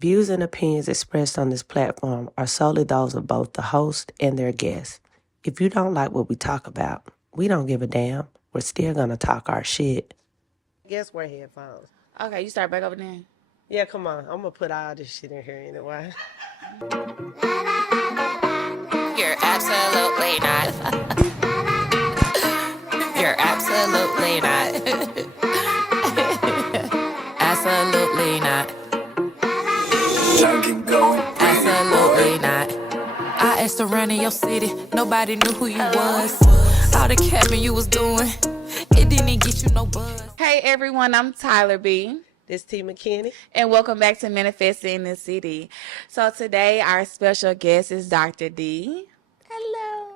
Views and opinions expressed on this platform are solely those of both the host and their guests. If you don't like what we talk about, we don't give a damn. We're still gonna talk our shit. Guess wear headphones. Okay, you start back over there. Yeah, come on. I'm gonna put all this shit in here anyway. You're absolutely not. You're absolutely not. Absolutely not. Absolutely not. I asked around in your city, nobody knew who you was. All the capping you was doing, it didn't get you no buzz. Hey everyone, I'm Tyler B. This T. McKinney. And welcome back to Manifesting in the City. So today our special guest is Dr. Dee. Hello.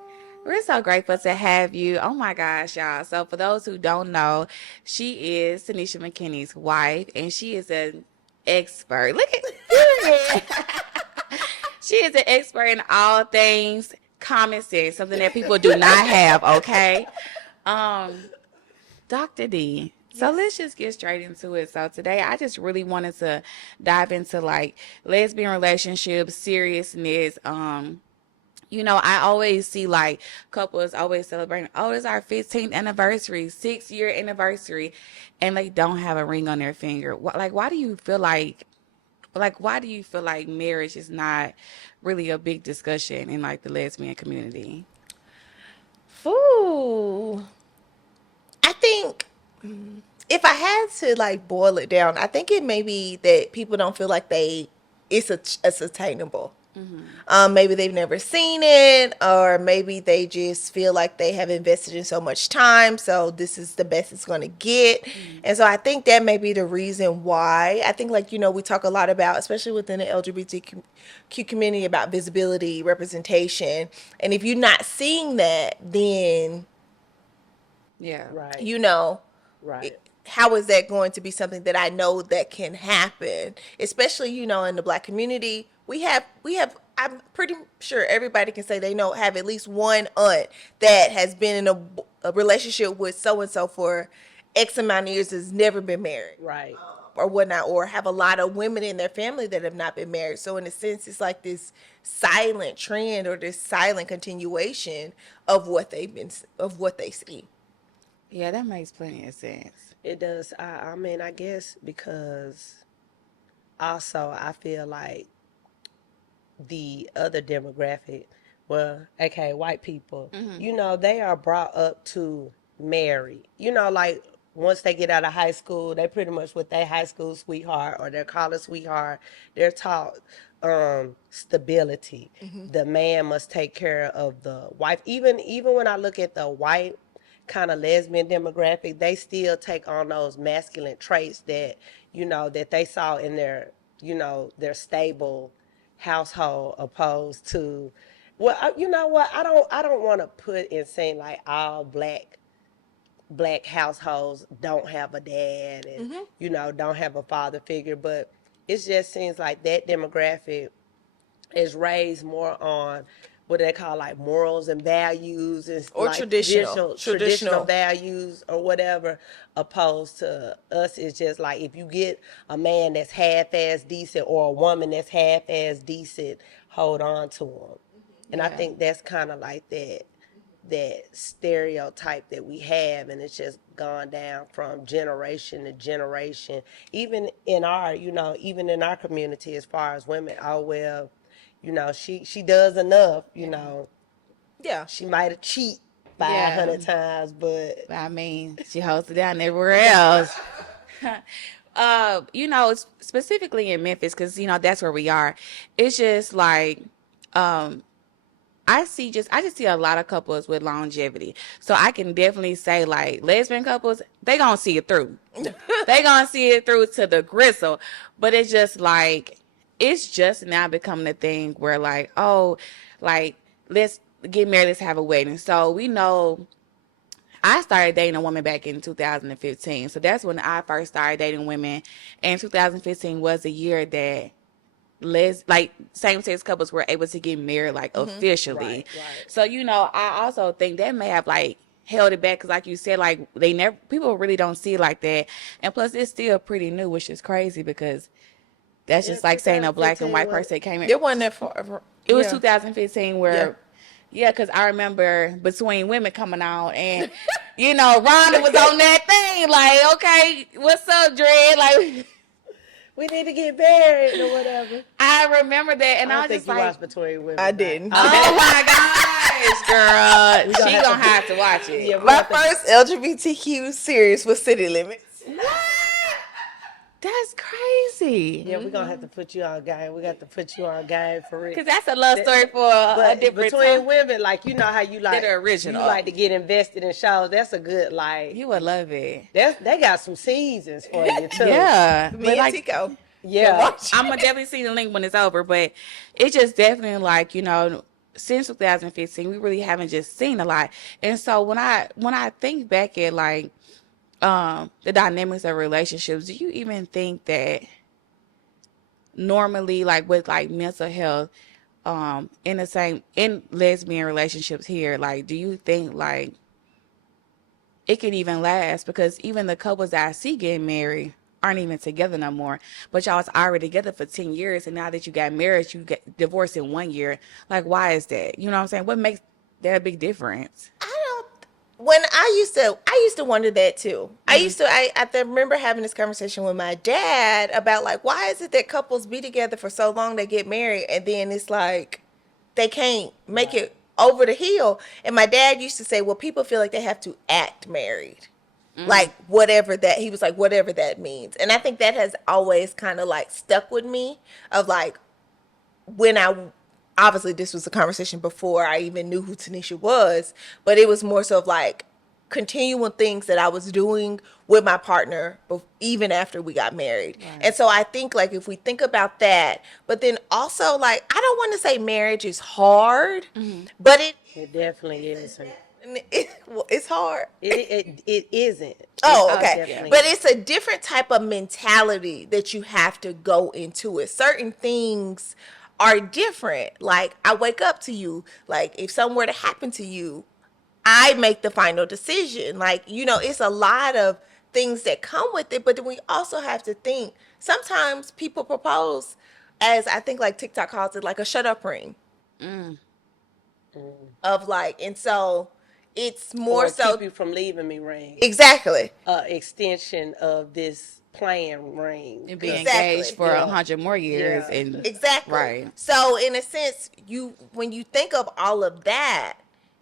We're so grateful to have you. Oh my gosh, y'all. So for those who don't know, she is Tanisha McKinney's wife, and she is an expert. Look at She is an expert in all things common sense, something that people do not have, okay? Dr. Dee. So let's just get straight into it. So today I just really wanted to dive into like lesbian relationships, seriousness. You know, I always see like couples always celebrating, oh, it's our 15th anniversary, 6-year anniversary, and they don't have a ring on their finger. Why do you feel like marriage is not really a big discussion in like the lesbian community? Ooh. I think if I had to like boil it down, I think it may be that people don't feel like it's attainable. Maybe they've never seen it, or maybe they just feel like they have invested in so much time, so this is the best it's going to get. And so I think that may be the reason why. I think, like, you know, we talk a lot about, especially within the LGBTQ community, about visibility, representation. And if you're not seeing that, then, Yeah. Right. you know, Right. how is that going to be something that I know that can happen? Especially, you know, in the Black community, we have, I'm pretty sure everybody can say they have at least one aunt that has been in a relationship with so-and-so for X amount of years, has never been married. Right. Or whatnot, or have a lot of women in their family that have not been married. So in a sense, it's like this silent trend or this silent continuation of what they see. Yeah, that makes plenty of sense. It does. I mean, I guess because also I feel like the other demographic, well, aka white people, you know, they are brought up to marry. You know, like once they get out of high school, they pretty much with their high school sweetheart or their college sweetheart, they're taught stability. The man must take care of the wife. Even when I look at the white kind of lesbian demographic, they still take on those masculine traits that, you know, that they saw in their, you know, their stable household, opposed to, well, you know what, I don't want to put in saying like all black households don't have a dad and you know, don't have a father figure, but it just seems like that demographic is raised more on what they call like morals and values, and Or like traditional values or whatever, opposed to us. It's just like if you get a man that's half-ass decent or a woman that's half-ass decent, hold on to him. And I think that's kind of like that stereotype that we have, and it's just gone down from generation to generation, even in our, you know, even in our community, as far as women. Oh, well, you know, she does enough, you know. Yeah. She might have cheated 500 times, but I mean, she holds it down everywhere else. You know, specifically in Memphis, because, you know, that's where we are. It's just like, I just see a lot of couples with longevity. So I can definitely say like lesbian couples, they gonna see it through. They gonna see it through to the gristle. But it's just like, it's just now becoming a thing where like, oh, like, let's get married, let's have a wedding. So we know I started dating a woman back in 2015. So that's when I first started dating women. And 2015 was the year that like same-sex couples were able to get married like officially. Right. So, you know, I also think that may have like held it back because, like you said, like people really don't see it like that. And plus, it's still pretty new, which is crazy because That's Yeah, just like saying a black and 2015 white was. person came in. There wasn't that far. It was Yeah. 2015 where, Yeah. yeah, because I remember between women coming out and, Rhonda was on that thing. Like, okay, what's up, Dred? Like, We need to get married or whatever. I remember that, I and I don't was think just you like, watched Between Women. I didn't. oh my gosh, girl. We gonna She have gonna to- have to watch it. Yeah, we My have to- first LGBTQ series was City Limits. What? That's crazy. Yeah, we're gonna have to put you on game. We got to put you on game for real. Because that's a love story for a But different Between time. Women, like you know how you like the original. You like to get invested in shows. That's a good like. You would love it. They got some seasons for you too. Yeah. Me But and like, Tico. Yeah. I'm gonna definitely see the link when it's over, but it's just definitely like, since 2015 we really haven't just seen a lot. And so when I think back at like the dynamics of relationships, do you even think that normally, like with like mental health in lesbian relationships here, like do you think like it can even last? Because even the couples that I see getting married aren't even together no more, but y'all was already together for 10 years, and now that you got married, you get divorced in 1 year. Like, why is that? You know what I'm saying? What makes that a big difference? When I used to wonder that too. I remember having this conversation with my dad about like, why is it that couples be together for so long, they get married, and then it's like they can't make it over the hill. And my dad used to say, well, people feel like they have to act married. Like whatever that means. And I think that has always kind of like stuck with me of like obviously this was a conversation before I even knew who Tanisha was, but it was more so of like continual things that I was doing with my partner even after we got married. Right. And so I think like if we think about that, but then also like I don't want to say marriage is hard, but It definitely isn't. it's hard. It isn't. Oh, okay. Definitely. But it's a different type of mentality that you have to go into it. Certain things are different. Like I wake up to you. Like if something were to happen to you, I make the final decision. Like, it's a lot of things that come with it. But then we also have to think sometimes people propose as I think like TikTok calls it like a shut up ring. Of like, and so it's more or so keep you from leaving me ring. Exactly. Extension of this playing ring. And be Exactly. engaged for 100 more years. Yeah. And Exactly. Right. So in a sense, when you think of all of that,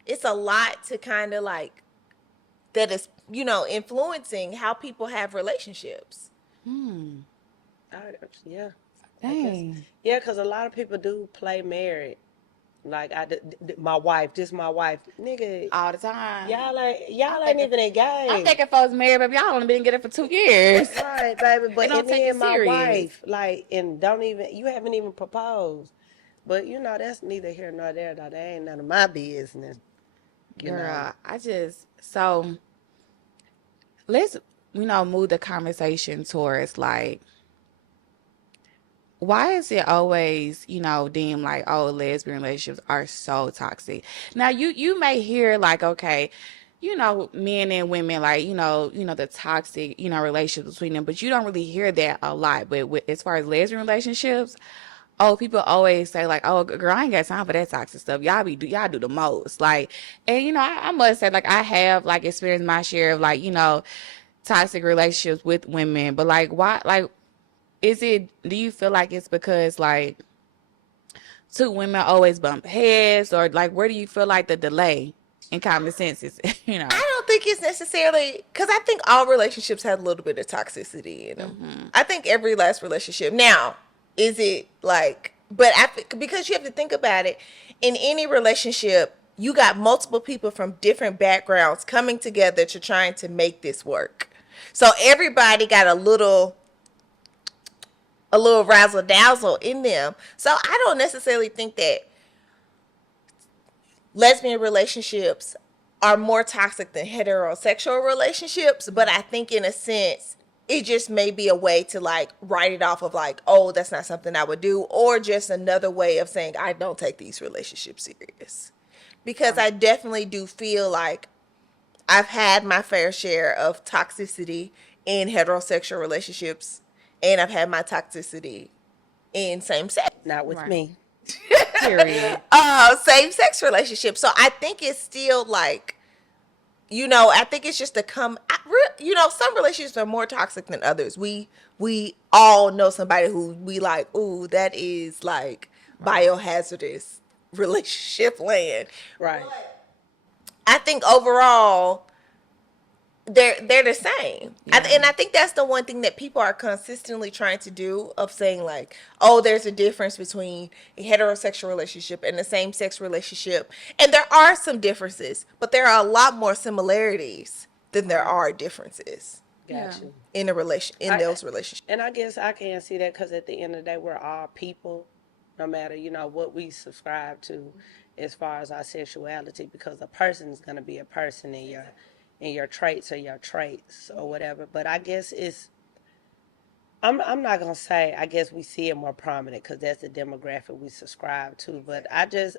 it's a lot to kind of like that is, influencing how people have relationships. Yeah. Dang. Yeah, because a lot of people do play married. Like my wife, nigga. All the time. Y'all ain't even engaged. I'm thinking folks married, but y'all only been together for 2 years. Right, baby. But don't and take it then my serious. wife, like, and you haven't even proposed. But that's neither here nor there. Though. That ain't none of my business. Girl, so let's, move the conversation towards like, why is it always, deemed like, oh, lesbian relationships are so toxic? Now, you may hear like, okay, men and women, like, the toxic, relationships between them, but you don't really hear that a lot. But as far as lesbian relationships, oh, people always say like, oh, girl, I ain't got time for that toxic stuff. Y'all do the most. Like, and, I must say, like, I have like experienced my share of like, toxic relationships with women, but like, why, like, do you feel like it's because like two women always bump heads, or like where do you feel like the delay in common sense is? I don't think it's necessarily because I think all relationships have a little bit of toxicity in them. I think every last relationship. Now, is it like? But because you have to think about it, in any relationship, you got multiple people from different backgrounds coming together to trying to make this work. So everybody got a little razzle dazzle in them. So I don't necessarily think that lesbian relationships are more toxic than heterosexual relationships, but I think in a sense it just may be a way to like write it off of like, oh, that's not something I would do, or just another way of saying I don't take these relationships serious. Because I definitely do feel like I've had my fair share of toxicity in heterosexual relationships, and I've had my toxicity in same-sex. Not with Right. me. Period. Same-sex relationships. So I think it's still like, I think it's just some relationships are more toxic than others. We all know somebody who we like, ooh, that is like Right. biohazardous relationship land. Right. I think overall they're the same. Yeah. And I think that's the one thing that people are consistently trying to do, of saying like, oh, there's a difference between a heterosexual relationship and a same-sex relationship. And there are some differences, but there are a lot more similarities than there are differences Yeah. Got you. in those relationships. And I guess I can see that because at the end of the day, we're all people, no matter, what we subscribe to as far as our sexuality, because a person is going to be a person, and your traits are your traits or whatever. But I guess I'm not going to say, I guess we see it more prominent because that's the demographic we subscribe to. But I guess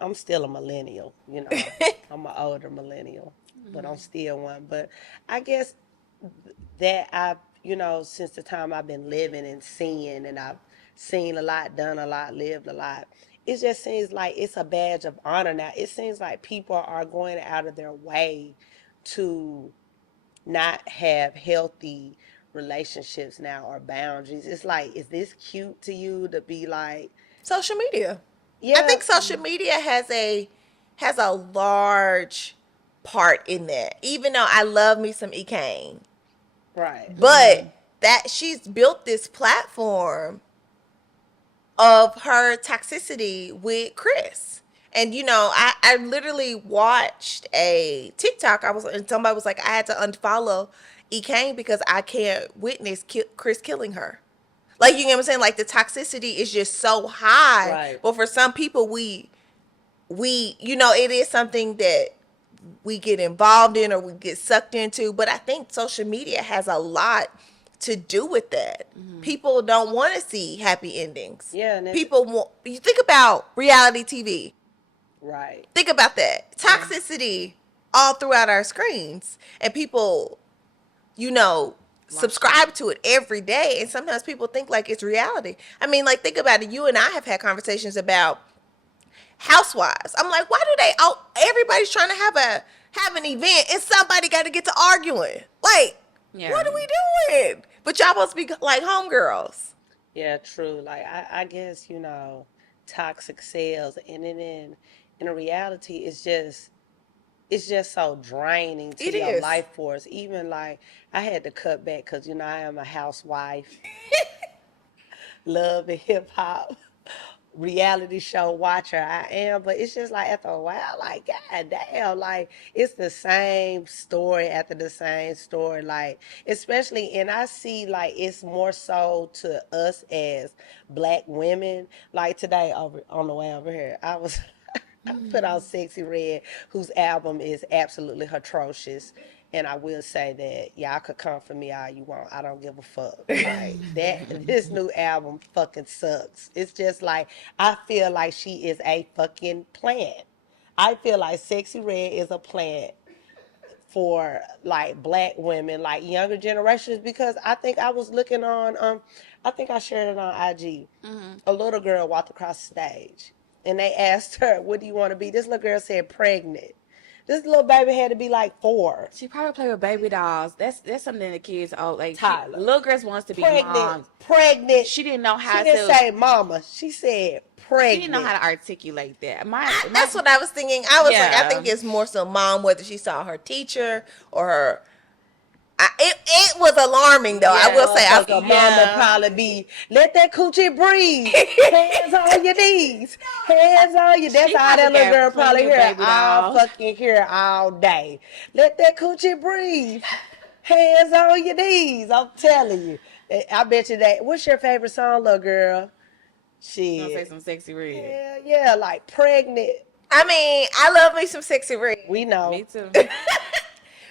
I'm still a millennial, I'm an older millennial, but I'm still one. But I guess that since the time I've been living and seeing, and I've seen a lot, done a lot, lived a lot, it just seems like it's a badge of honor now. It seems like people are going out of their way to not have healthy relationships now, or boundaries. It's like, is this cute to you to be like, Social media. I yeah, think social media has a large part in that. Even though I love me some E. Kane, right, but that she's built this platform of her toxicity with Chris. And I literally watched a TikTok. And somebody was like, I had to unfollow E. Kane because I can't witness Chris killing her. Like, you know what I'm saying? Like, the toxicity is just so high. right. But for some people, it is something that we get involved in or we get sucked into. But I think social media has a lot to do with that. People don't want to see happy endings. Yeah, and You think about reality TV. right. Think about that. Toxicity all throughout our screens. And people, subscribe to it every day. And sometimes people think like it's reality. I mean, like, think about it. You and I have had conversations about housewives. I'm like, why do everybody's trying to have an event and somebody got to get to arguing? Like, Yeah. what are we doing? But y'all supposed to be like homegirls. Yeah, true. Like, I guess, toxic sales, and then in reality, it's just so draining to It your is. life force. Even like, I had to cut back because I am a housewife, love and hip hop, reality show watcher. I am, but it's just like, after a while, like, god damn, like, it's the same story after the same story, like, especially, and I see like it's more so to us as black women. Like, today, over on the way over here, I put out Sexy Red, whose album is absolutely atrocious. And I will say that y'all could come for me all you want. I don't give a fuck. Like, that, this new album fucking sucks. It's just like, I feel like she is a fucking plant. I feel like Sexy Red is a plant for like black women, like younger generations, because I think I was looking on I think I shared it on IG. A little girl walked across the stage and they asked her, what do you want to be? This little girl said pregnant. This little baby had to be like 4. She probably play with baby dolls. That's something the kids like. Tyler. Little girls wants to be Pregnant. moms. Pregnant. She didn't know how She didn't to. say mama. She said pregnant. She didn't know how to articulate that. That's what I was thinking. I was like, I Yeah. think it's more so mom, whether she saw her teacher or her. It was alarming though. I will say, Motherfucker, mama probably be, let that coochie breathe. Hands on your knees. Hands on your. That's She all that probably little got girl probably plenty of hear baby all dolls. fucking hear all day. Let that coochie breathe. Hands on your knees. I'm telling you. I bet you that. What's your favorite song, little girl? Gonna say Shit. some Sexy Red. Hell yeah, like pregnant. I mean, I love me some Sexy Red. We know. Me too.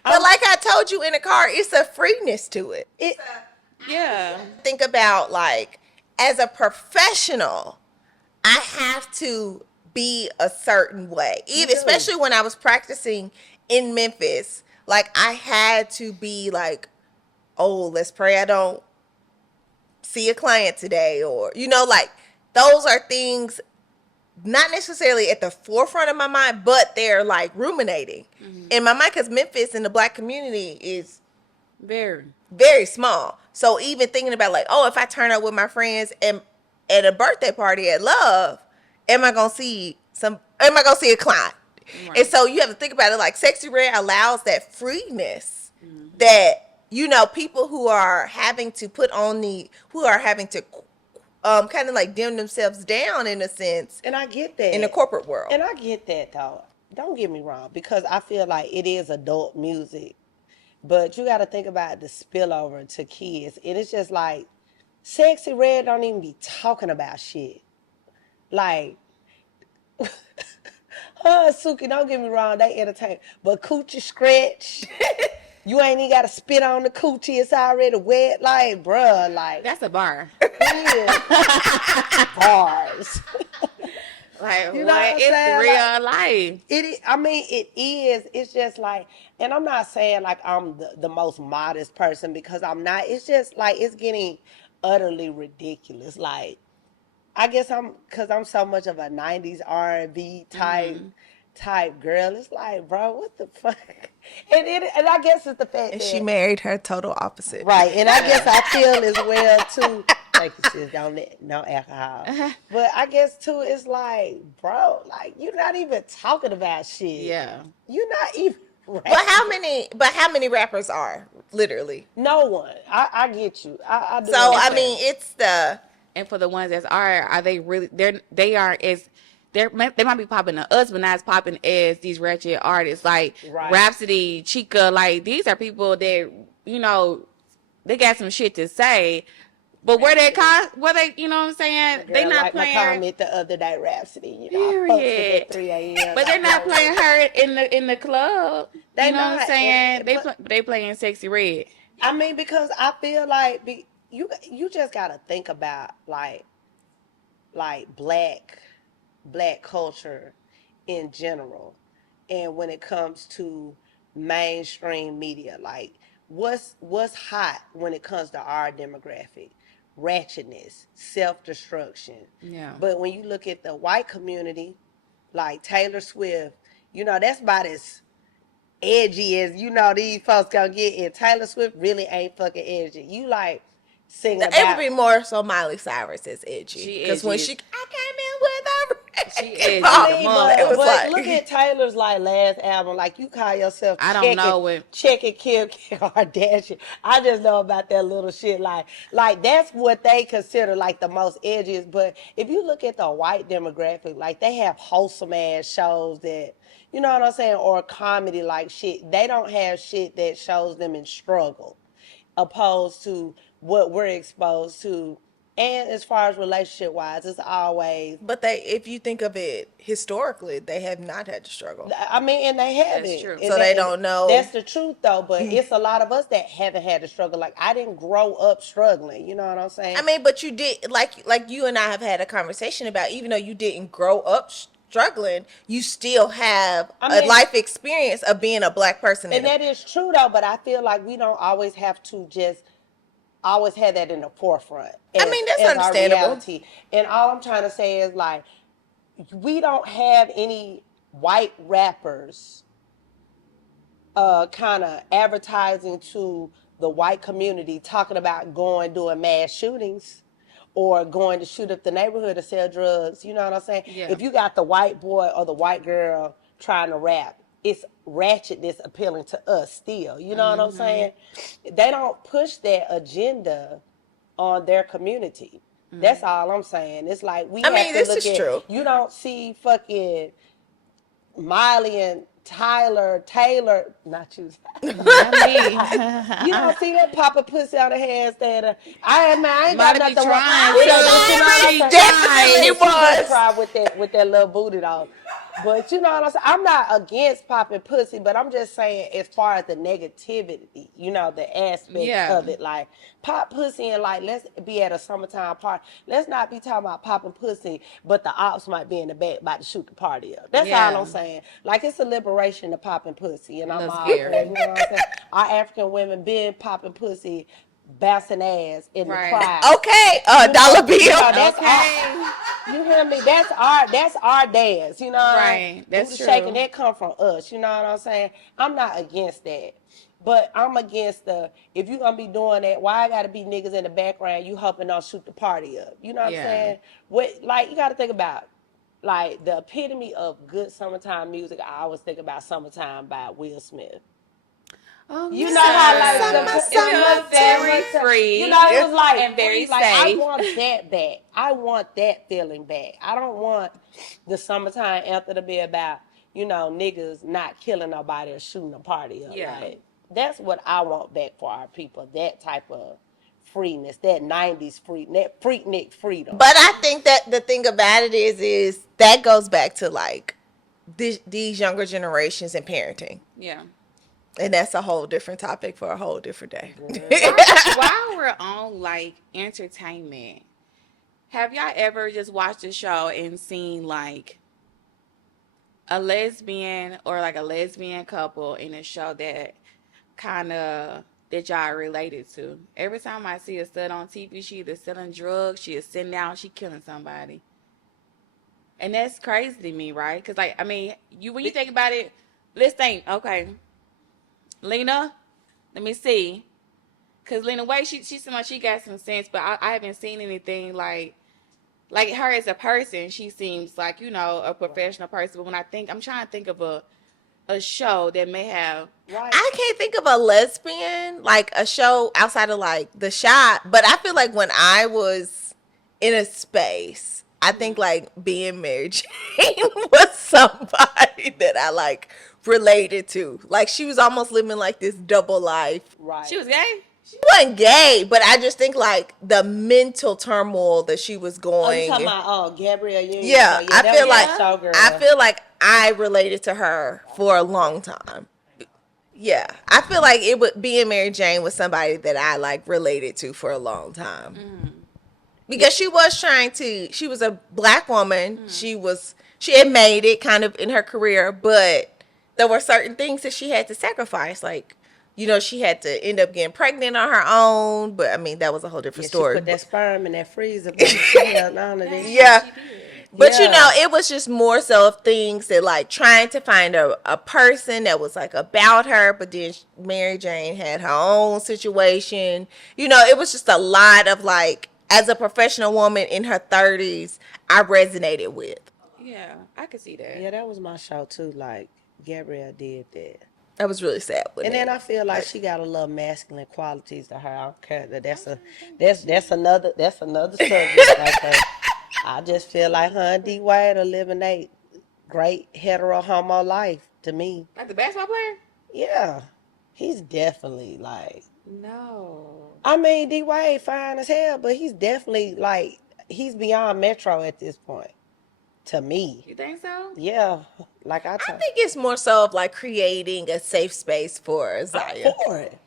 But like I told you in the car, it's a freeness to it. Yeah. Think about, like, as a professional, I have to be a certain way. Even, especially when I was practicing in Memphis, like, I had to be like, oh, let's pray I don't see a client today, or like those are things not necessarily at the forefront of my mind, but they're like ruminating in my mind, because Memphis and the black community is Very. very small. So even thinking about like, oh, if I turn up with my friends and at a birthday party at Love, am I gonna see a client? Right. And so you have to think about it like Sexy Red allows that freeness that people who are having to kind of like dim themselves down in a sense. And I get that. In the corporate world. And I get that though. Don't get me wrong, because I feel like it is adult music. But you got to think about the spillover to kids. And it's just like, Sexy Red don't even be talking about shit. Like, Suki, don't get me wrong, they entertain. But Coochie Scratch, you ain't even got to spit on the coochie. It's already wet. Like, bruh, like. That's a bar. Bars. Like, you know what it's real like, life. It is, I mean, it is. It's just like, and I'm not saying like I'm the most modest person, because I'm not. It's just like it's getting utterly ridiculous. Like, I guess because I'm so much of a '90s R&B type girl. It's like, bro, what the fuck? And I guess it's the fact and that she married her total opposite. Right, and I guess I feel as well too. Thank you, sis. No alcohol. But I guess too, it's like, bro, like you're not even talking about shit. Yeah, you're not even. Rapping. But how many rappers are literally? No one. I get you. I do. So I mean, it's the. And for the ones that are they really? They might be popping to us, but not as popping as these ratchet artists like Rhapsody, Chica. Like, these are people that they got some shit to say. But where they, you know what I'm saying? Girl, they not like playing my comment the other day, Rhapsody. Period. At 3 a.m. But they're not playing her in the club. You know what I'm saying? They playing Sexy Red. I mean, because I feel like you just gotta think about like black culture in general, and when it comes to mainstream media, like what's hot when it comes to our demographic? Ratchetness, self-destruction. Yeah. But when you look at the white community, like Taylor Swift, that's about as edgy as these folks gonna get. And Taylor Swift really ain't fucking edgy. You like singing about. It would be more so Miley Cyrus is edgy. Because when I came in with her. She edgy. But look at Taylor's like last album. Like, you call yourself checking Kim Kardashian. I just know about that little shit. Like that's what they consider like the most edgiest. But if you look at the white demographic, like they have wholesome ass shows that, you know what I'm saying, or comedy like shit. They don't have shit that shows them in struggle, opposed to what we're exposed to. And as far as relationship wise, it's always. But if you think of it historically, they have not had to struggle. I mean, and they haven't. That's true. So they don't know. That's the truth, though. But it's a lot of us that haven't had to struggle. Like, I didn't grow up struggling. You know what I'm saying? I mean, but you did, like you and I have had a conversation about, even though you didn't grow up struggling, you still have a life experience of being a black person. And that is true, though. But I feel like we don't always have to just always have that in the forefront. I mean, that's understandable. And all I'm trying to say is, like, we don't have any white rappers kind of advertising to the white community, talking about doing mass shootings or going to shoot up the neighborhood to sell drugs. You know what I'm saying? Yeah. If you got the white boy or the white girl trying to rap, it's ratchetness appealing to us still. You know what I'm saying? They don't push that agenda on their community. That's all I'm saying. It's like we have to look at. This is true. You don't see fucking Miley and Taylor, not you. Not me. You don't see that popping pussy on the handstand. I ain't got nothing to try with that little booty though. But you know what I'm saying? I'm not against popping pussy, but I'm just saying as far as the negativity, the aspect of it. Like, pop pussy and like, let's be at a summertime party. Let's not be talking about popping pussy, but the ops might be in the back about to shoot the party up. That's all I'm saying. Like, it's a liberation to popping pussy. And I'm all for it. You know what I'm saying? Our African women been popping pussy bouncing ass in the Right. crowd. Okay, You know, dollar bill. that's Okay. you hear me? That's our dance. You know, Right. booty That's shaking true. that come from us. You know what I'm saying? I'm not against that, but I'm against the if you gonna be doing that, why I gotta be niggas in the background? You hoping don't shoot the party up. You know what I'm Yeah. saying? What like you got to think about. Like the epitome of good summertime music, I always think about "Summertime" by Will Smith. Oh You know how Summer, like yeah. summer, the It feels very summertime, you know, free it was like and free. very Like I safe. want that back. I want that feeling back. I don't want the summertime anthem to be about niggas not killing nobody or shooting a party up. Yeah. Like that's what I want back for our people. That type of freeness, that '90s free, that freaknik freedom. But I think that the thing about it is that goes back to like these younger generations and parenting. Yeah. And that's a whole different topic for a whole different day. While we're on like entertainment, have y'all ever just watched a show and seen like a lesbian or like a lesbian couple in a show that kind of that y'all related to? Every time I see a stud on TV, she either selling drugs, she is sitting down, she killing somebody. And that's crazy to me, right? Because like I mean, you when you think about it, let's think. Okay, Lena, let me see. Cause Lena Way, she seems like she got some sense, but I haven't seen anything like her as a person. She seems like a professional person. But when I'm trying to think of a show that may have Right. I can't think of a lesbian, like a show outside of like The Shot, but I feel like when I was in a space, I think like being Mary Jane was somebody that I like related to. Like she was almost living like this double life. Right. she was gay. She wasn't gay, but I just think like the mental turmoil that she was Oh, you going. talking about Gabrielle Union? Yeah, So, I that feel was like my showgirl. I feel like I related to her for a long time. Yeah, I feel like it would being Mary Jane was somebody that I like related to for a long time because she was trying to. She was a black woman. She had made it kind of in her career, but there were certain things that she had to sacrifice. Like she had to end up getting pregnant on her own. But I mean, that was a whole different Yeah, she story. put that sperm in that freezer, but she held on to that shit. Yeah. She did. But Yeah. it was just more so of things that like trying to find a person that was like about her, but then Mary Jane had her own situation. It was just a lot of like as a professional woman in her 30s, I resonated with. Yeah, I could see that. Yeah, that was my show too. Like Gabrielle did that. I was really sad with And it. then I feel like she got a little masculine qualities to her. I don't care that that's another subject right there. I just feel like her and D Wade are living a great hetero homo life to me. Like the basketball player? Yeah. He's definitely like No. I mean D Wade fine as hell, but he's definitely like he's beyond Metro at this point. To me. You think so? Yeah. Like I I told think it's more so of like creating a safe space for I'm Zaya. for it.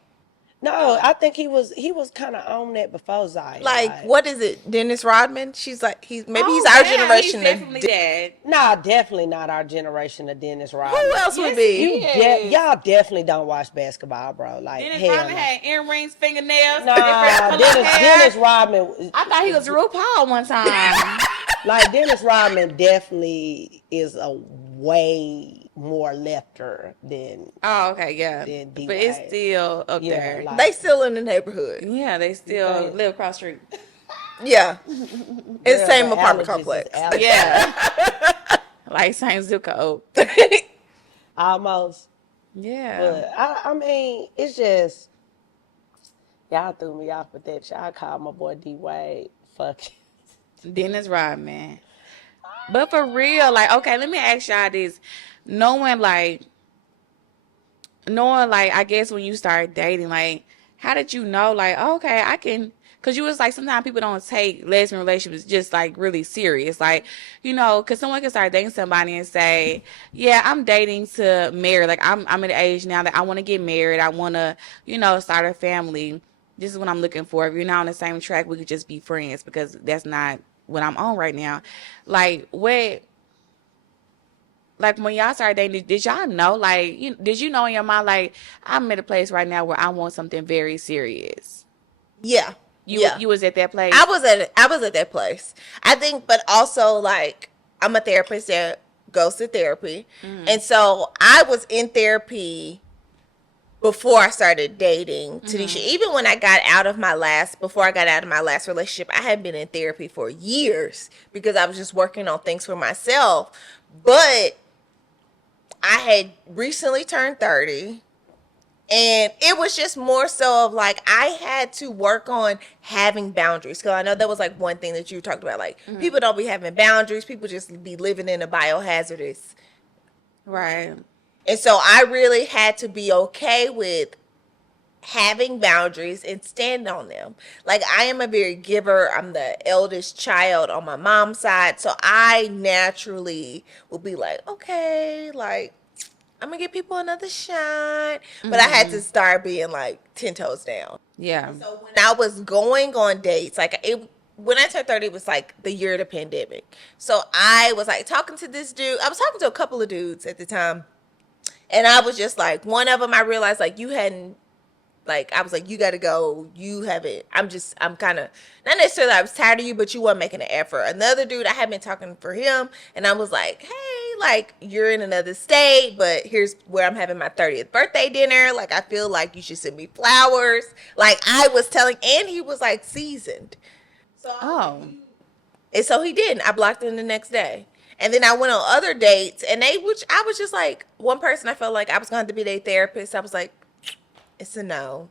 No, I think he was kind of on that before Zion. Like, what is it? Dennis Rodman? She's like he's our yeah, generation. He's definitely that. Nah, definitely not our generation of Dennis Rodman. Who else would Yes, be? he is. Y'all definitely don't watch basketball, bro. Like Dennis hell Rodman no. had earrings, fingernails, Nah, different color hair. Dennis Rodman. I thought he was RuPaul one time. Like Dennis Rodman definitely is a way more lefter than Oh, okay, yeah. Then D. But it's Wade. still up Yeah, there. like- They still in the neighborhood. Yeah, they still Okay. live across the street. Yeah. It's Girl, same the apartment allergies complex. is allergies. Yeah. Like same zip code. Almost. Yeah. But I mean, it's just y'all threw me off with that. Y'all called my boy D Wade. Fuck. Dennis Rodman. But for real, like, okay, let me ask y'all this. Knowing like, I guess when you start dating, like, how did you know, like, okay, I can, because you was like, sometimes people don't take lesbian relationships just like really serious. Like, because someone can start dating somebody and say, yeah, I'm dating to marry. Like, I'm at the age now that I want to get married. I want to, start a family. This is what I'm looking for. If you're not on the same track, we could just be friends because that's not what I'm on right now. Like, like when y'all started dating, did y'all know, like, did you know in your mind, like, I'm at a place right now where I want something very serious? Yeah. Yeah. You was at that place. I was at that place. I think, but also like I'm a therapist that goes to therapy, and so I was in therapy before I started dating Tanisha. Even when before I got out of my last relationship, I had been in therapy for years because I was just working on things for myself. But I had recently turned 30. And it was just more so of like I had to work on having boundaries. Because I know that was like one thing that you talked about. Like people don't be having boundaries. People just be living in a biohazardous. Right. And so I really had to be okay with having boundaries and stand on them. Like I am a very giver. I'm the eldest child on my mom's side. So I naturally will be like, okay, like I'm gonna give people another shot. But I had to start being like 10 toes down. Yeah. So when I was going on dates, like when I turned 30, it was like the year of the pandemic. So I was like talking to this dude. I was talking to a couple of dudes at the time. And I was just like, one of them, I realized like you hadn't, like, I was like, you got to go. You haven't. I'm kind of, not necessarily I was tired of you, but you weren't making an effort. Another dude, I had been talking for him, and I was like, hey, like, you're in another state, but here's where I'm having my 30th birthday dinner. Like, I feel like you should send me flowers. Like, I was telling, and he was like seasoned. So, Oh. and so he didn't. I blocked him the next day. And then I went on other dates, and which I was just like, one person I felt like I was going to have to be their therapist. I was like, it's a no.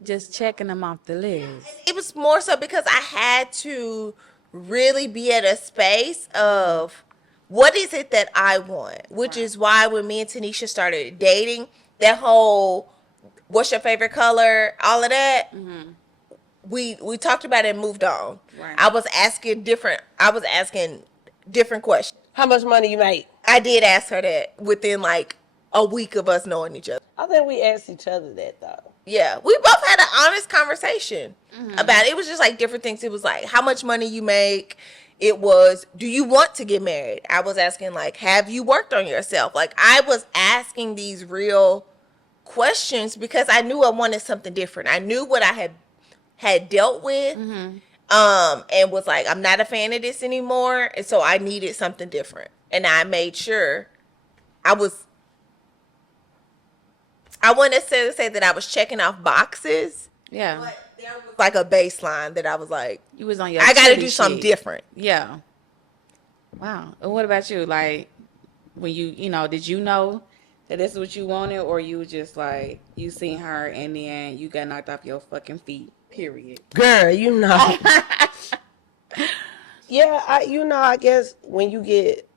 Just checking them off the list. It was more so because I had to really be at a space of what is it that I want, which is why when me and Tanisha started dating, that whole what's your favorite color, all of that, we talked about it and moved on. Right. I was asking different questions. How much money you make? I did ask her that within like a week of us knowing each other. I think we asked each other that though. Yeah, we both had an honest conversation about it. It was just like different things. It was like how much money you make. It was, do you want to get married? I was asking like, have you worked on yourself? Like I was asking these real questions because I knew I wanted something different. I knew what I had dealt with, and was like, I'm not a fan of this anymore, and so I needed something different. And I made sure I wouldn't necessarily say that I was checking off boxes. Yeah. But there was like a baseline that I was like, You was on your I got to chitty do something shit. different. Yeah. Wow. And what about you? Like, when did you know that this is what you wanted, or you were just like, you seen her and then you got knocked off your fucking feet, period? Girl, you know. Yeah, I guess when you get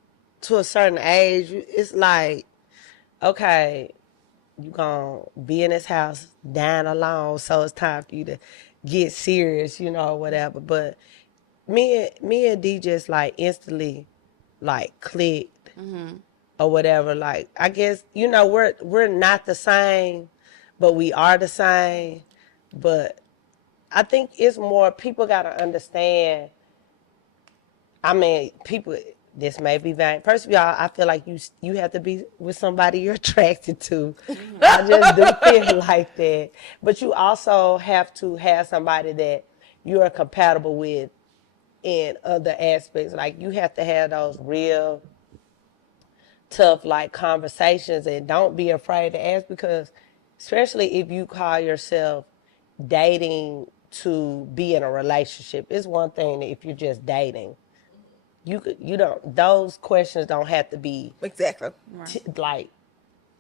to a certain age, it's like, okay, you gonna be in this house dying alone, so it's time for you to get serious, whatever. But me and D just like instantly like clicked or whatever. Like I guess we're not the same, but we are the same. But I think it's more people gotta understand. I mean, people. This may be vain. First of all, I feel like you have to be with somebody you're attracted to. I just do feel like that. But you also have to have somebody that you are compatible with in other aspects. Like you have to have those real tough like conversations, and don't be afraid to ask, because especially if you call yourself dating to be in a relationship, it's one thing if you're just dating. You don't, those questions don't have to be Exactly. like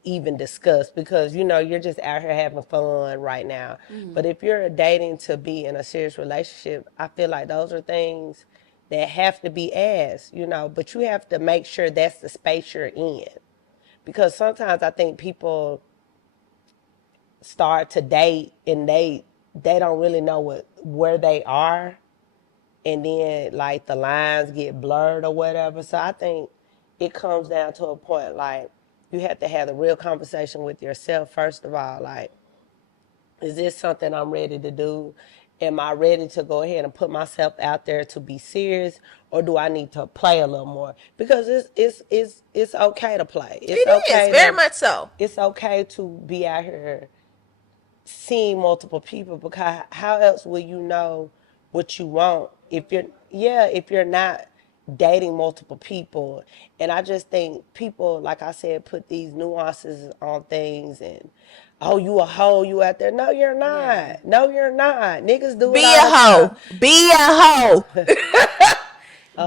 even discussed, because you're just out here having fun right now. But if you're dating to be in a serious relationship, I feel like those are things that have to be asked, but you have to make sure that's the space you're in, because sometimes I think people start to date and they don't really know where they are, and then like the lines get blurred or whatever. So I think it comes down to a point like you have to have a real conversation with yourself first of all. Like, is this something I'm ready to do? Am I ready to go ahead and put myself out there to be serious, or do I need to play a little more? Because it's okay to play. It's It okay is very much so. It's okay to be out here seeing multiple people, because how else will you know what you want if you're not dating multiple people? And I just think people, like I said, put these nuances on things, and oh, you a hoe, you out there. No, you're Yeah. not. No, you're not. Niggas do it Be all a the time. hoe. Be a hoe.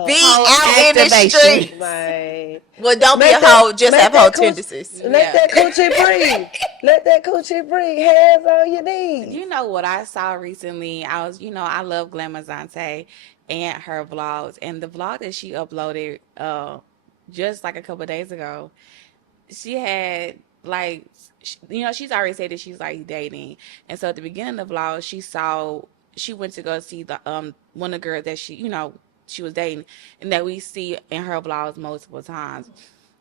Be Hoe out in the activation. streets. Man, Well, don't be a hoe. Just have hoe tendencies. let Yeah. that coochie breathe. Let that coochie breathe. Hands on your knees. You know what I saw recently? I love Glamazante and her vlogs. And the vlog that she uploaded just like a couple of days ago, she had like, she's already said that she's like dating. And so at the beginning of the vlog, she went to go see the one of the girls that she was dating, and that we see in her vlogs multiple times.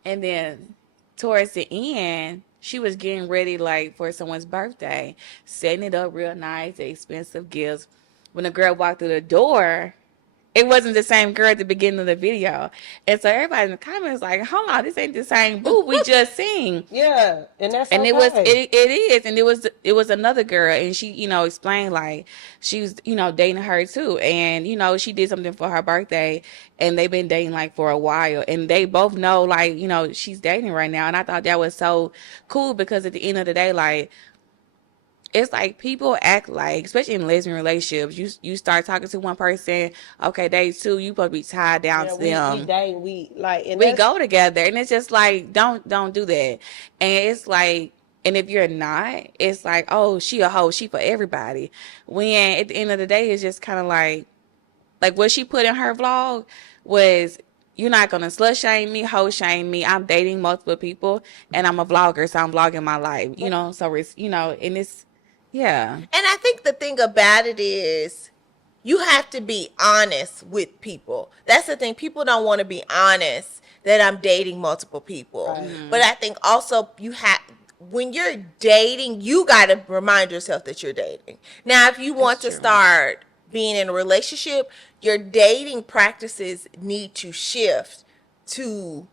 And then towards the end, she was getting ready like for someone's birthday, setting it up real nice, expensive gifts. When the girl walked through the door, it wasn't the same girl at the beginning of the video. And so everybody in the comments like, hold on, this ain't the same boo we just seen. Yeah, and that's And okay. it is, and it was another girl, and she explained like she was dating her too, and she did something for her birthday, and they've been dating like for a while, and they both know like she's dating right now. And I thought that was so cool, because at the end of the day, like, it's like people act like, especially in lesbian relationships, you start talking to one person, okay, day two, you supposed to be tied down Yeah, to we them. date, we like, and We that's go together, and it's just like, don't do that. And it's like, and if you're not, it's like, oh, she a hoe, she for everybody, when at the end of the day, it's just kind of like what she put in her vlog was, you're not gonna slut shame me, hoe shame me. I'm dating multiple people, and I'm a vlogger, so I'm vlogging my life, so it's, and it's, yeah. And I think the thing about it is you have to be honest with people. That's the thing. People don't want to be honest that I'm dating multiple people. Right. But I think also when you're dating, you got to remind yourself that you're dating. Now, if you want to true. start being in a relationship, your dating practices need to shift to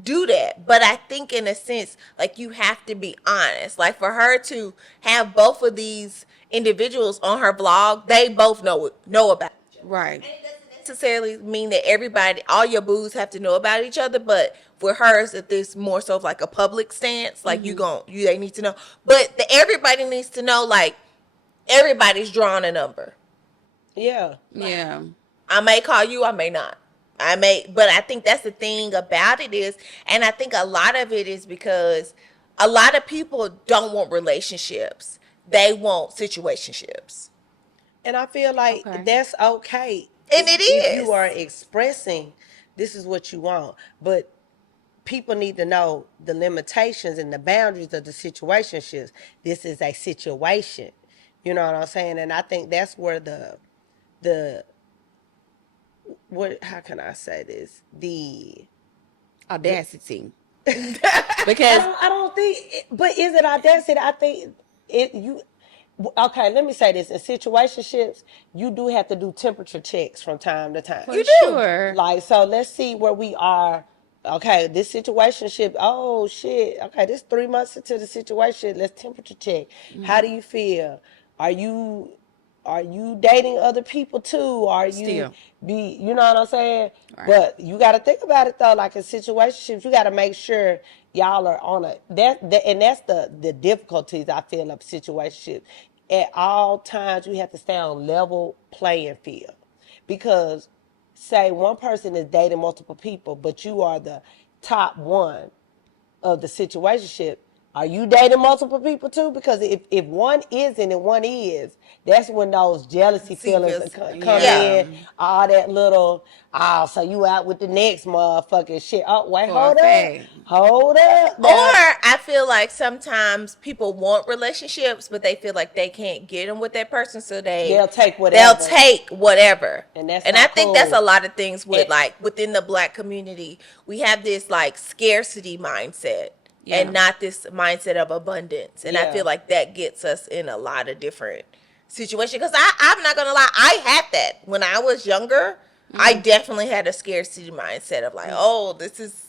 do that. But I think in a sense, like, you have to be honest. Like, for her to have both of these individuals on her blog, they both know about each other. Right. And it doesn't necessarily mean that everybody, all your boos have to know about each other, but for hers, that there's more so of like a public stance, like they need to know. But everybody needs to know, like, everybody's drawing a number. yeah. Yeah. I may call you, I may not. But I think that's the thing about it is, and I think a lot of it is because a lot of people don't want relationships. They want situationships. And I feel like Okay. that's okay. And it if is. you are expressing this is what you want, but people need to know the limitations and the boundaries of the situationships. This is a situation. You know what I'm saying? And I think that's where the what how can I say this? The Audacity. I Because don't think, but is it audacity? I think you. Okay, let me say this: in situationships, you do have to do temperature checks from time to time. for You do. sure. Like, so let's see where we are. Okay, this situationship. Oh shit. Okay, this 3 months into the situation. Let's temperature check. How do you feel? Are you are you dating other people too? Are you Still. you know what I'm saying? Right. But you got to think about it though. Like in situationships, you got to make sure y'all are on and that's the difficulties I feel of situationship. At all times, you have to stay on level playing field, because say one person is dating multiple people, but you are the top one of the situationship. Are you dating multiple people too? Because if one isn't and one is, that's when those jealousy feelings come Yeah. in. All that little, oh, so you out with the next motherfucking shit. Oh, wait, For a hold up. fact. Hold up. Or Now, I feel like sometimes people want relationships, but they feel like they can't get them with that person, so they'll take whatever. They'll take whatever. And that's I not think that's a cool. lot of things with, It- like, within the Black community, we have this like scarcity mindset. Yeah. And not this mindset of abundance. And I Yeah. feel like that gets us in a lot of different situations. Because I'm not going to lie, I had that. When I was younger, I definitely had a scarcity mindset of like, oh, this is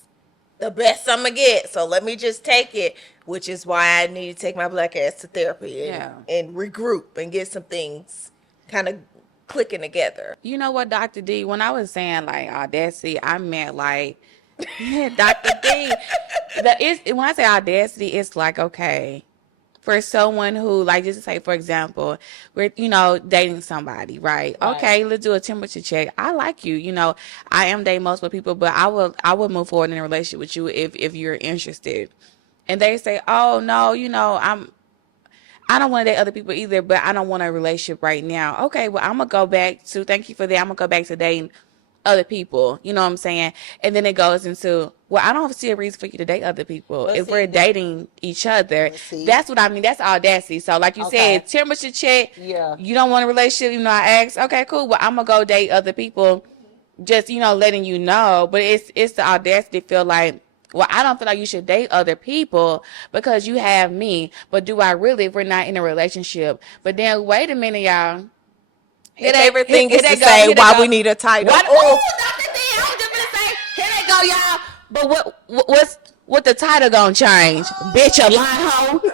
the best I'm gonna get. So let me just take it, which is why I need to take my black ass to therapy and regroup and get some things kind of clicking together. You know what, Dr. D, when I was saying like audacity, I meant like Dr. D. When I say audacity, it's like, okay, for someone who, like, just to say, for example, we're, dating somebody, right? Okay, let's do a temperature check. I like you. I am dating multiple people, but I will move forward in a relationship with you if you're interested. And they say, oh, no, I don't want to date other people either, but I don't want a relationship right now. Okay, well, I'm going to go back to, thank you for that. I'm going to go back to dating other people. You know what I'm saying? And then it goes into, well, I don't see a reason for you to date other people. If we're dating each other, that's what I mean. That's audacity. So like you said, temperature check. Yeah. You don't want a relationship. I asked, okay, cool. Well, I'm going to go date other people. Just, letting you know. But it's the audacity to feel like, well, I don't feel like you should date other people because you have me. But do I really if we're not in a relationship? But then, wait a minute, y'all. Your favorite thing is to say why we need a title. Oh, Dr. D, I was just gonna say, here they go, y'all. But what the title gonna change? Bitch, a lie, hoe.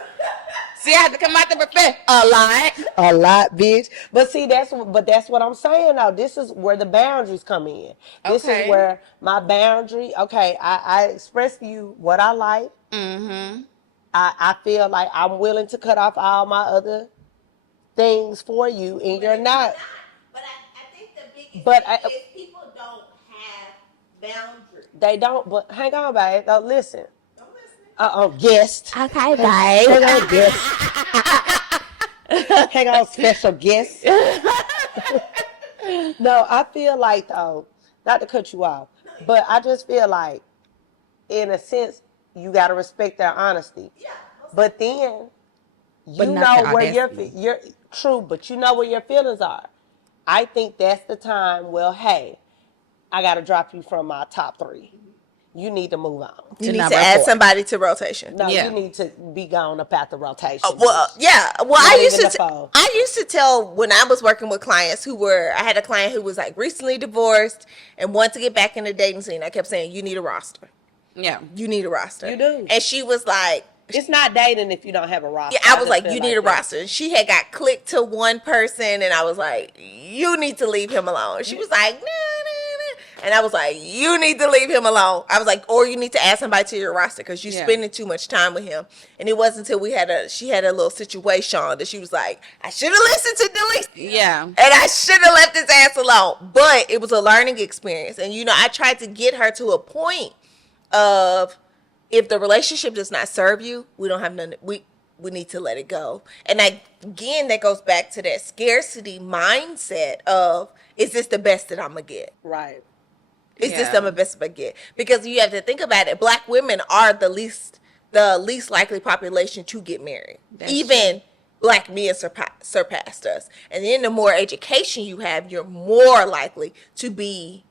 See, I have to come out the buffet. A lot, bitch. But see, that's what I'm saying now. This is where the boundaries come in. This is where my boundary. Okay, I express to you what I like. Mm-hmm. I feel like I'm willing to cut off all my other things for you, and you're not. But I think the biggest thing is people don't have boundaries. They don't. But hang on, babe. Listen. Guest. Okay, babe. Hang on, guest. Hang on, special guest. No, I feel like, though, not to cut you off, but I just feel like, in a sense, you got to respect their honesty. Yeah. But then, you know where you're true, but you know where your feelings are. I think that's the time, well, hey, I got to drop you from my top 3. You need to move on. You need to add somebody to rotation. No, you need to be gone up at the rotation. Well, I used to tell when I was working with clients I had a client who was like recently divorced and wanted to get back in the dating scene. I kept saying, you need a roster. Yeah. You need a roster. You do. And she was like, it's not dating if you don't have a roster. Yeah, I was like, you need a roster. And she had got clicked to one person, and I was like, you need to leave him alone. She was like, no. And I was like, you need to leave him alone. I was like, or you need to add somebody to your roster because you're spending too much time with him. And it wasn't until she had a little situation that she was like, I should have listened to Delise. Yeah. And I should have left his ass alone. But it was a learning experience. And, I tried to get her to a point of, if the relationship does not serve you, we don't have none. We need to let it go. And again, that goes back to that scarcity mindset of, is this the best that I'm going to get? Right. Is this the best I'm going to get? Because you have to think about it. Black women are the least likely population to get married. Even black men surpassed us. And then the more education you have, you're more likely to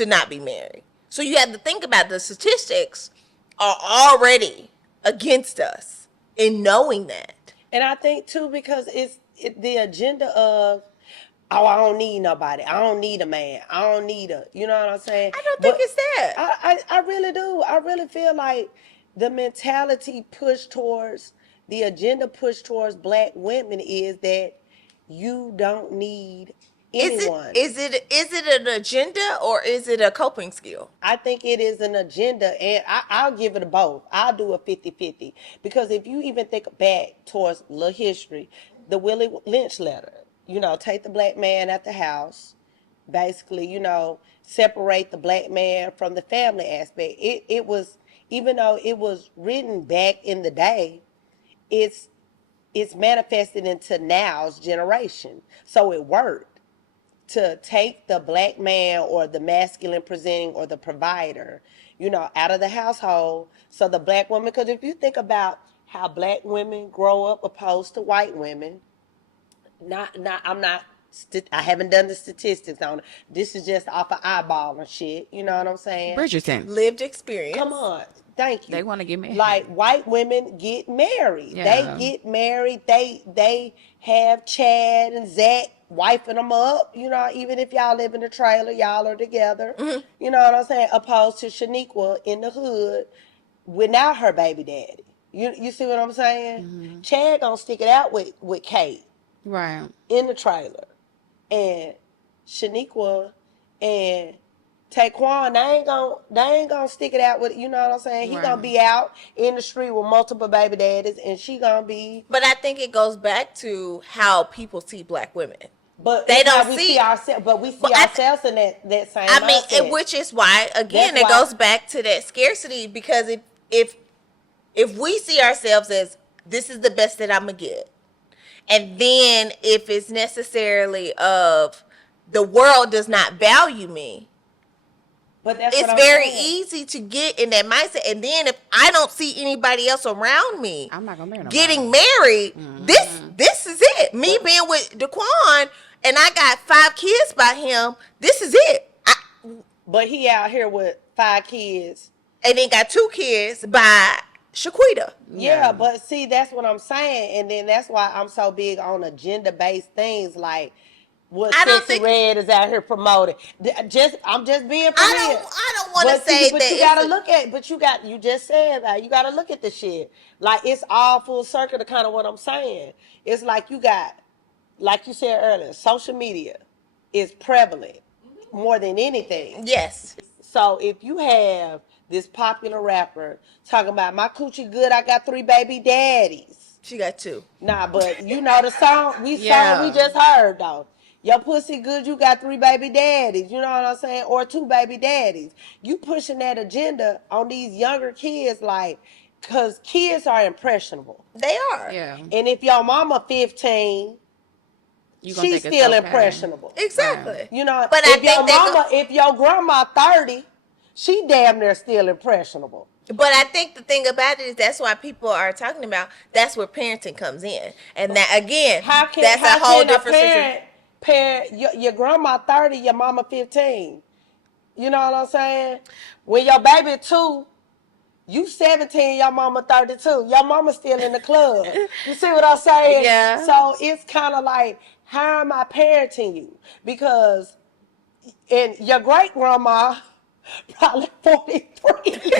not be married. So you have to think about the statistics are already against us in knowing that. And I think, too, because it's the agenda of, oh, I don't need nobody. I don't need a man. I don't need you know what I'm saying? I don't think it's that. I really do. I really feel like the mentality the agenda pushed towards black women is that you don't need anyone. Is it an agenda or is it a coping skill? I think it is an agenda, and I'll give it a both. I'll do a 50-50. Because if you even think back towards little history, the Willie Lynch letter, take the black man at the house, basically, separate the black man from the family aspect. It was, even though it was written back in the day, it's manifested into now's generation. So it worked to take the black man or the masculine presenting or the provider, out of the household. So the black woman, because if you think about how black women grow up opposed to white women, I haven't done the statistics on it. This is just off of eyeball and shit. You know what I'm saying? Bridgerton. Lived experience. Come on. Thank you. They want to get married. Like, white women get married. Yeah. They get married. They have Chad and Zach wifing them up, even if y'all live in a trailer, y'all are together. Mm-hmm. You know what I'm saying? Opposed to Shaniqua in the hood without her baby daddy. You see what I'm saying? Mm-hmm. Chad gonna stick it out with Kate Right. in the trailer. And Shaniqua and Taquan, they ain't gonna stick it out with, you know what I'm saying? He gonna Right. be out in the street with multiple baby daddies, and she gonna be. But I think it goes back to how people see black women. But They it's don't how we see. see ourselves. But we see But ourselves in that same I mean, mindset. which is why, again, That's it why- goes back to that scarcity, because if we see ourselves as, this is the best that I'm gonna get, and then if it's necessarily of, the world does not value me, But that's it's what I'm very saying. easy to get in that mindset. And then if I don't see anybody else around me I'm not gonna marry nobody. getting married, this is it. Me being with Daquan, and I got 5 kids by him, this is it. But he out here with 5 kids. And then got 2 kids by Shaquita. Yeah, but see, that's what I'm saying. And then that's why I'm so big on agenda-based things, like what I don't Sexy think- Red is out here promoting. I'm just being for real. I don't want to But say but that you it's gotta look at, you just said that, you gotta look at the shit. Like, it's all full circle to kind of what I'm saying. It's like, you got, like you said earlier, social media is prevalent more than anything. yes. So if you have this popular rapper talking about, my coochie good, I got 3 baby daddies. She got 2. Nah, but you know the song we Yeah. just heard though. Your pussy good, you got 3 baby daddies. You know what I'm saying? Or 2 baby daddies. You pushing that agenda on these younger kids, like, cause kids are impressionable. They are. Yeah. And if your mama 15, You gonna she's think it's still okay. impressionable. Exactly. You know, but if your mama, if your grandma 30, she damn near still impressionable. But I think the thing about it is, that's why people are talking about, that's where parenting comes in. And that, again, that's a whole different situation. parent your grandma 30, your mama 15. You know what I'm saying? When your baby 2, you 17, your mama 32. Your mama still in the club. You see what I'm saying? Yeah. So it's kind of like, how am I parenting you? Because and your great grandma probably 43.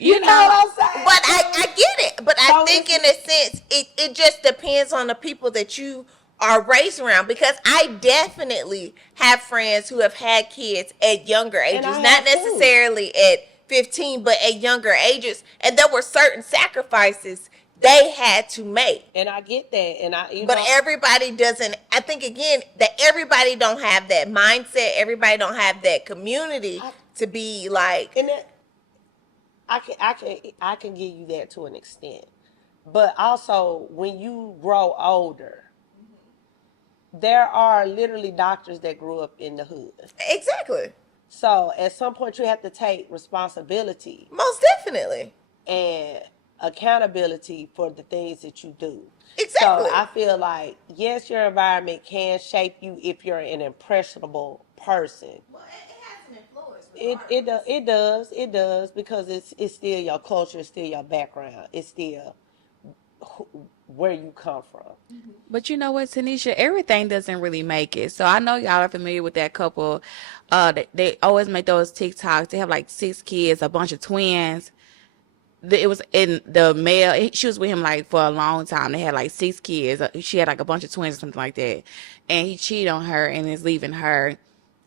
You know what I'm saying? But I get it. But I So think in a sense, it just depends on the people that you are raised around. Because I definitely have friends who have had kids at younger ages. I Not have too. necessarily at 15, but at younger ages. And there were certain sacrifices they had to make. And I get that. And But everybody doesn't. I think, again, that everybody don't have that mindset. Everybody don't have that community to be like. And that, I can give you that to an extent. But also, when you grow older, there are literally doctors that grew up in the hood. Exactly. So at some point, you have to take responsibility Most definitely. and accountability for the things that you do. Exactly. So I feel like, yes, your environment can shape you if you're an impressionable person. Well, it has an influence. It does, because it's still your culture, it's still your background, it's still where you come from. But you know what, Tanisha, everything doesn't really make it. So I know y'all are familiar with that couple. They always make those TikToks. They have like 6 kids, a bunch of twins. It was in the male. She was with him like for a long time. They had like 6 kids. She had like a bunch of twins or something like that. And he cheated on her and is leaving her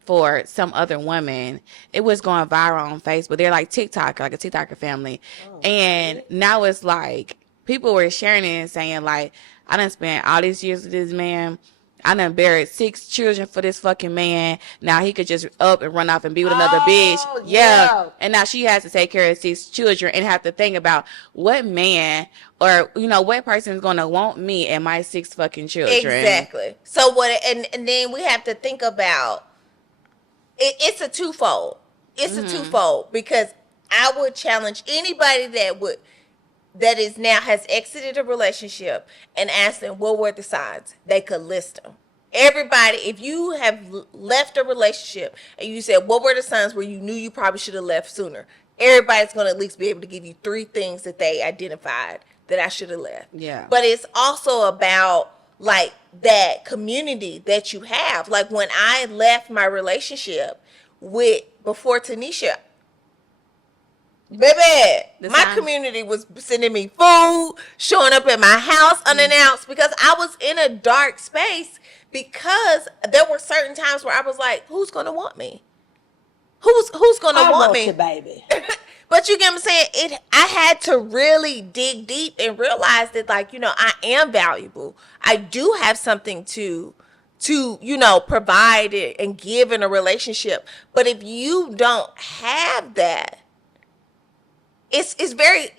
for some other woman. It was going viral on Facebook. They're like TikTok, like a TikToker family. And now it's like people were sharing it and saying like, I done spent all these years with this man. I done buried 6 children for this fucking man. Now he could just up and run off and be with another bitch. Yeah. And now she has to take care of 6 children and have to think about what man or, what person is going to want me and my 6 fucking children. Exactly. So what, and then we have to think about, it's a twofold. It's a twofold, because I would challenge anybody that is now has exited a relationship and ask them what were the signs. They could list them. Everybody, if you have left a relationship and you said, what were the signs where you knew you probably should have left sooner? Everybody's going to at least be able to give you 3 things that they identified that I should have left. Yeah. But it's also about like that community that you have. Like when I left my relationship with before Tanisha, baby, my community was sending me food, showing up at my house unannounced, because I was in a dark space, because there were certain times where I was like, who's gonna want me? Who's gonna want me? You, baby. But you get what I'm saying? I had to really dig deep and realize that, like, you know, I am valuable. I do have something to you know, provide and give in a relationship. But if you don't have that, it's very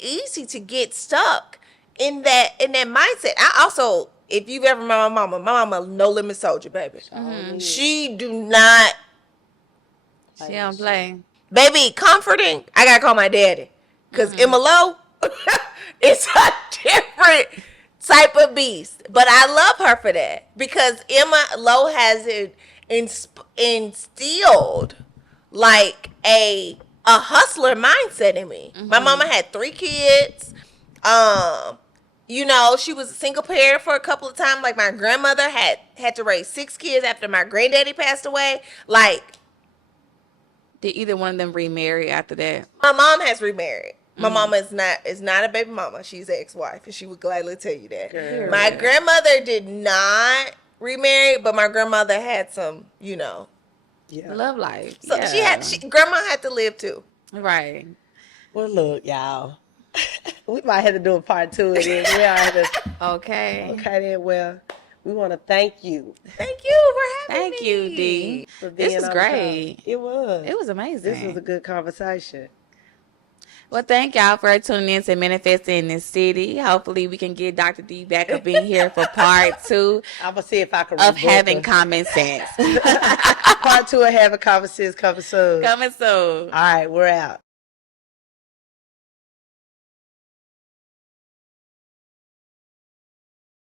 easy to get stuck in that mindset. I also, if you've ever met my mama, no limit soldier, baby. Mm-hmm. She do not. She don't play. Baby, comforting, I gotta call my daddy. Because Emma Lowe is a different type of beast. But I love her for that. Because Emma Lowe has it instilled like a hustler mindset in me. Mm-hmm. My mama had 3 kids. You know, she was a single parent for a couple of times. Like my grandmother had to raise 6 kids after my granddaddy passed away. Like, did either one of them remarry after that? My mom has remarried. My mama is not a baby mama. She's an ex-wife, and she would gladly tell you that. Girl. My grandmother did not remarry, but my grandmother had some, you know, love life. So grandma had to live too. Right. Well, look, y'all. We might have to do a part 2 of this. Okay. Okay, then. Well, we want to thank you. Thank you for having me. Thank you, Dee. This is great. It was. It was amazing. This was a good conversation. Well, thank y'all for tuning in to Manifesting in this City. Hopefully, we can get Dr. Dee back up in here for part 2. I'm going to see if I can of having common sense. Part 2 of having common sense coming soon. Coming soon. All right, we're out.